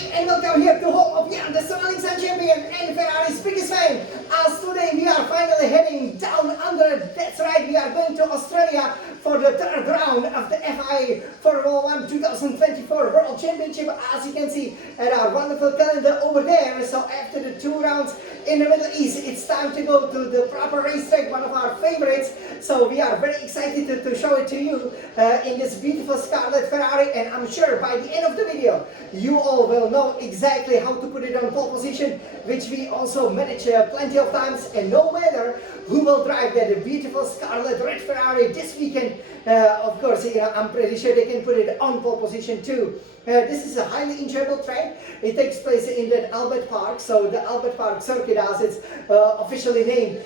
everybody, and welcome here to home of Jan, the Sterling Sun champion and Ferrari's biggest fan. As today we are finally heading down under. That's right, we are going to Australia for the third round of the FIA Formula 1 2024 World Championship. As you can see at our wonderful calendar over there. So after the 2 rounds in the Middle East, it's time to go to the proper racetrack, one of our favorites. So we are very excited to show it to you in this beautiful Scarlet Ferrari, and I'm sure by the end of the video you all will know exactly how to put it on pole position, which we also manage plenty of times. And no matter who will drive that beautiful Scarlet Red Ferrari this weekend, of course, I'm pretty sure they can put it on pole position too. This is a highly enjoyable track. It takes place in that Albert Park, so the Albert Park circuit, as it's officially named,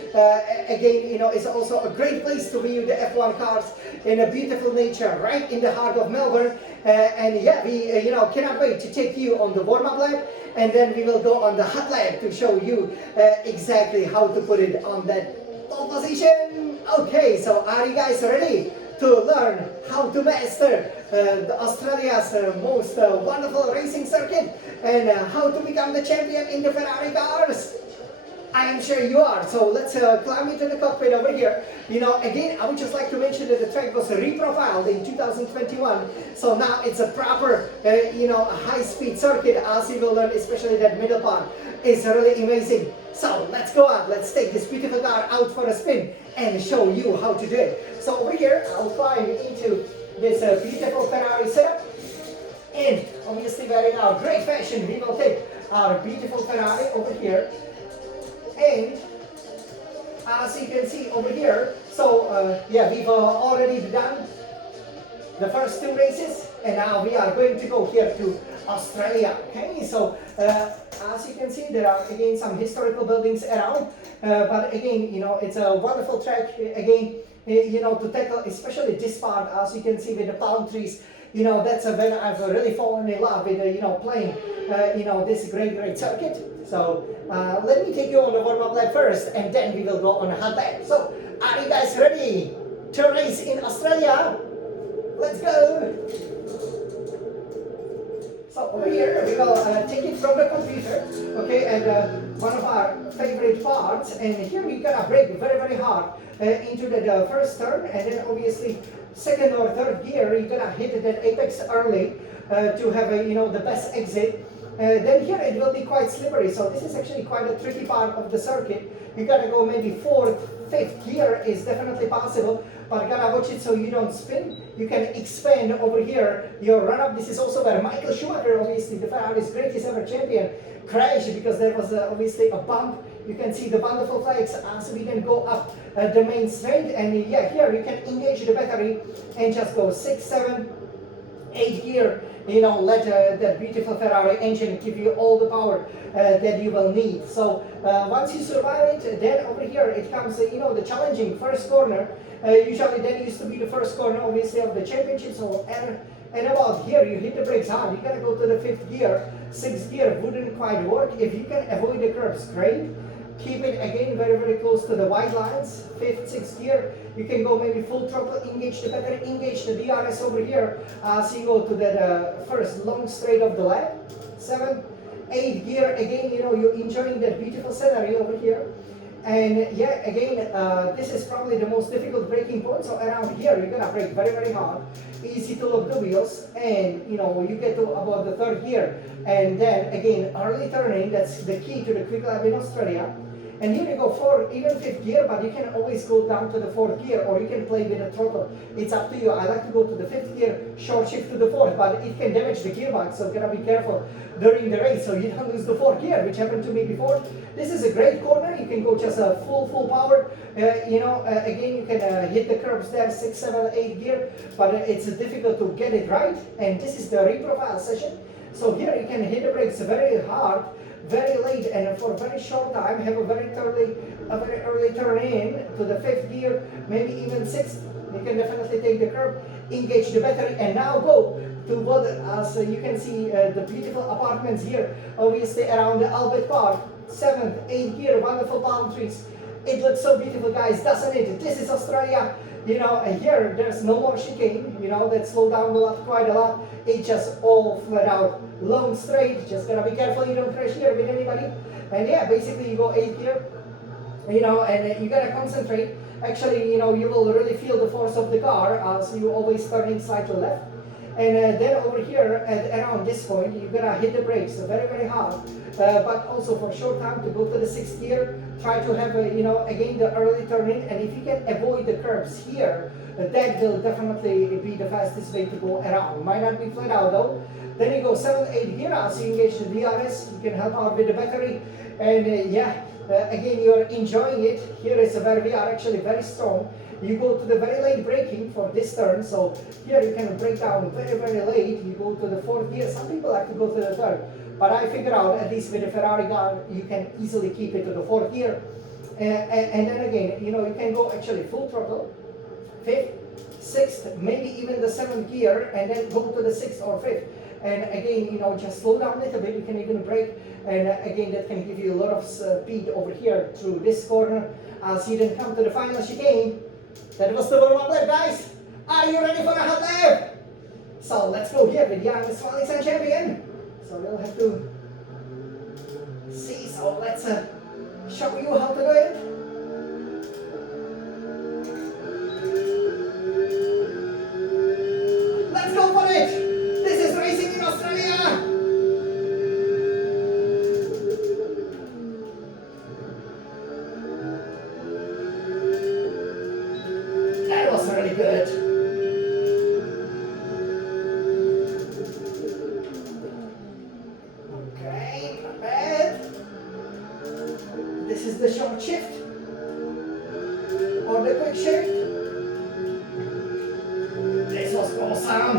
again, is also a great place to view the F1 cars in a beautiful nature right in the heart of Melbourne. And yeah, we cannot wait to take you on the warm-up lap, and then we will go on the hot lap to show you exactly how to put it on that pole position. Okay, so are you guys ready to learn how to master Australia's most wonderful racing circuit and how to become the champion in the Ferrari cars? I am sure you are. So let's climb into the cockpit over here. Again, I would just like to mention that the track was reprofiled in 2021. So now it's a proper, high-speed circuit, as you will learn, especially that middle part is really amazing. So let's go out. Let's take this beautiful car out for a spin and show you how to do it. So over here, I'll climb into this beautiful Ferrari setup. And obviously, wearing our great fashion, we will take our beautiful Ferrari over here. And as you can see over here, so we've already done the first 2 races, and now we are going to go here to Australia. Okay, so as you can see, there are again some historical buildings around, but again, it's a wonderful track again, to tackle, especially this part, as you can see with the palm trees. That's when I've really fallen in love with playing this great circuit. So let me take you on the warm-up lap first, and then we will go on a hot lap. So are you guys ready to race in Australia? Let's go! So over here we will take it from the computer, okay, and one of our favorite parts, and here we're gonna brake very hard into the first turn, and then obviously second or third gear you're gonna hit that apex early to have the best exit. Then here it will be quite slippery, so this is actually quite a tricky part of the circuit. You gotta go maybe 4th, 5th gear is definitely possible, but gotta watch it so you don't spin. You can expand over here your run-up. This is also where Michael Schumacher, obviously the Ferrari's greatest ever champion, crashed because there was obviously a bump. You can see the wonderful flags as we can go up the main straight, and yeah, here you can engage the battery and just go 6, 7, 8 gear. Let that beautiful Ferrari engine give you all the power that you will need. So once you survive it, then over here it comes the challenging first corner. Usually that used to be the first corner obviously of the championship. So and about here you hit the brakes hard. You gotta go to the 5th gear. 6th gear wouldn't quite work. If you can avoid the curbs, great. Keep it again very close to the white lines. 5th, 6th gear, you can go maybe full throttle, engage the battery, engage the DRS over here as you go to that first long straight of the lap. 7th, 8th gear, again, you're enjoying that beautiful scenery over here. And yeah, again, this is probably the most difficult braking point. So around here, you're gonna brake very hard. Easy to lock the wheels, and you get to about the 3rd gear, and then again early turning. That's the key to the quick lap in Australia. And here you go 4th, even 5th gear, but you can always go down to the 4th gear, or you can play with the throttle. It's up to you. I like to go to the 5th gear, short shift to the 4th, but it can damage the gearbox, so you gotta be careful during the race so you don't lose the 4th gear, which happened to me before. This is a great corner. You can go just a full power. Again, you can hit the curbs there, 6, 7, 8 gear, but it's difficult to get it right. And this is the reprofile session. So here you can hit the brakes very hard, very late, and for a very short time have a very early turn in to the 5th gear, maybe even 6th. You can definitely take the curb, engage the battery, and now go to what, as you can see, the beautiful apartments here, obviously around the Albert Park. 7th, 8th gear, wonderful palm trees. It looks so beautiful, guys, doesn't it? This is Australia. And here there's no more chicane, that slowed down quite a lot. It's just all flat out, long straight. Just gotta be careful you don't crash here with anybody. And yeah, basically you go 8th gear, and you gotta concentrate. Actually, you will really feel the force of the car as you always turning slightly left. And then over here, around this point, you gotta hit the brakes very, very hard. But also for a short time to go to the 6th gear, try to have, again, the early turning. And if you can avoid the curbs here, that will definitely be the fastest way to go around. Might not be flat out though. Then you go 7th, 8th gear as you engage the DRS. You can help out with the battery. And again, you're enjoying it. Here is where we are actually very strong. You go to the very late braking for this turn, so here you can break down very, very late. You go to the 4th gear. Some people like to go to the 3rd, but I figure out, at least with the Ferrari car, you can easily keep it to the 4th gear. And then again, you can go actually full throttle, 5th, 6th, maybe even the 7th gear, and then go to the 6th or 5th. And again, just slow down a little bit. You can even brake, and again, that can give you a lot of speed over here through this corner. As you then come to the final chicane. That was the warm-up lap, guys. Are you ready for a hot lap? So let's go here with Jan, the Smiling Sun champion. So we'll have to see. So let's show you how to do it. Let's go for it. This is racing in Australia. That was really good. Okay, not bad. This is the short shift or the quick shift. This was awesome.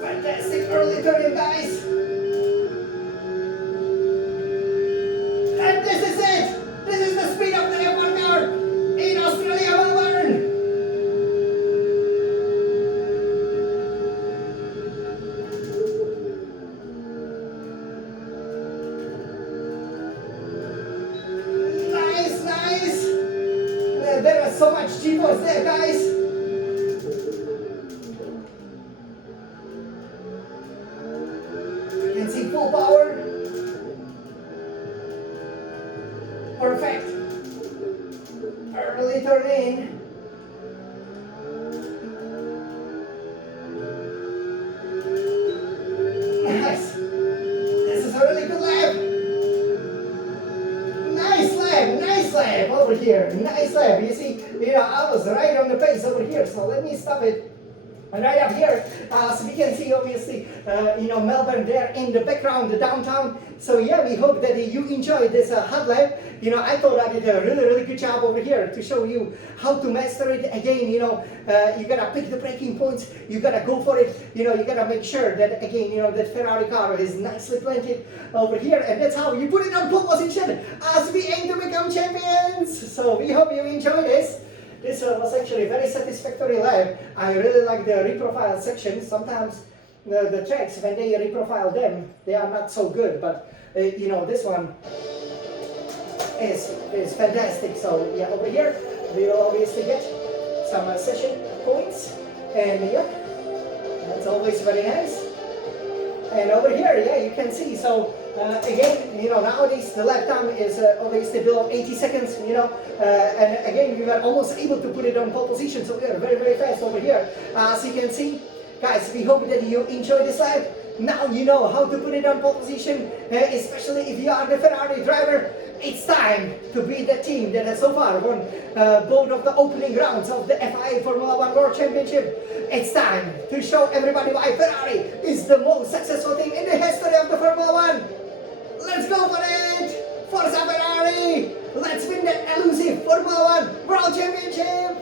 Fantastic early turning, guys. And this is it. This is the speed of the F1 car in Australia, Melbourne. Nice, nice. There was so much G-force there, guys. You can see full power. Perfect. Early turn in. Nice. This is a really good lap. Nice lap. Nice lap over here. Nice lap. You see, I was right on the pace over here. So let me stop it. And right up here, so we can see obviously, Melbourne there in the background, the downtown. So yeah, we hope that you enjoyed this hot lap. I thought I did a really, really good job over here to show you how to master it. Again, you gotta pick the braking points. You gotta go for it. You gotta make sure that again, that Ferrari car is nicely planted over here, and that's how you put it on pole position as we aim to become champions. So we hope you enjoy this. This was actually a very satisfactory lap. I really like the reprofile section. Sometimes the tracks, when they reprofile them, they are not so good. But this one is fantastic. So yeah, over here we will obviously get some session points, and yeah, that's always very nice. And over here, yeah, you can see. So again, nowadays the lap time is obviously below 80 seconds. And again, we were almost able to put it on pole position. So we are very, very fast over here. As you can see, guys, we hope that you enjoy this lap. Now you know how to put it on pole position, especially if you are the Ferrari driver. It's time to be the team that has so far won both of the opening rounds of the FIA Formula 1 World Championship. It's time to show everybody why Ferrari is the most successful team in the history of the Formula 1. Let's go for it! Forza Ferrari! Let's win that elusive Formula 1 World Championship!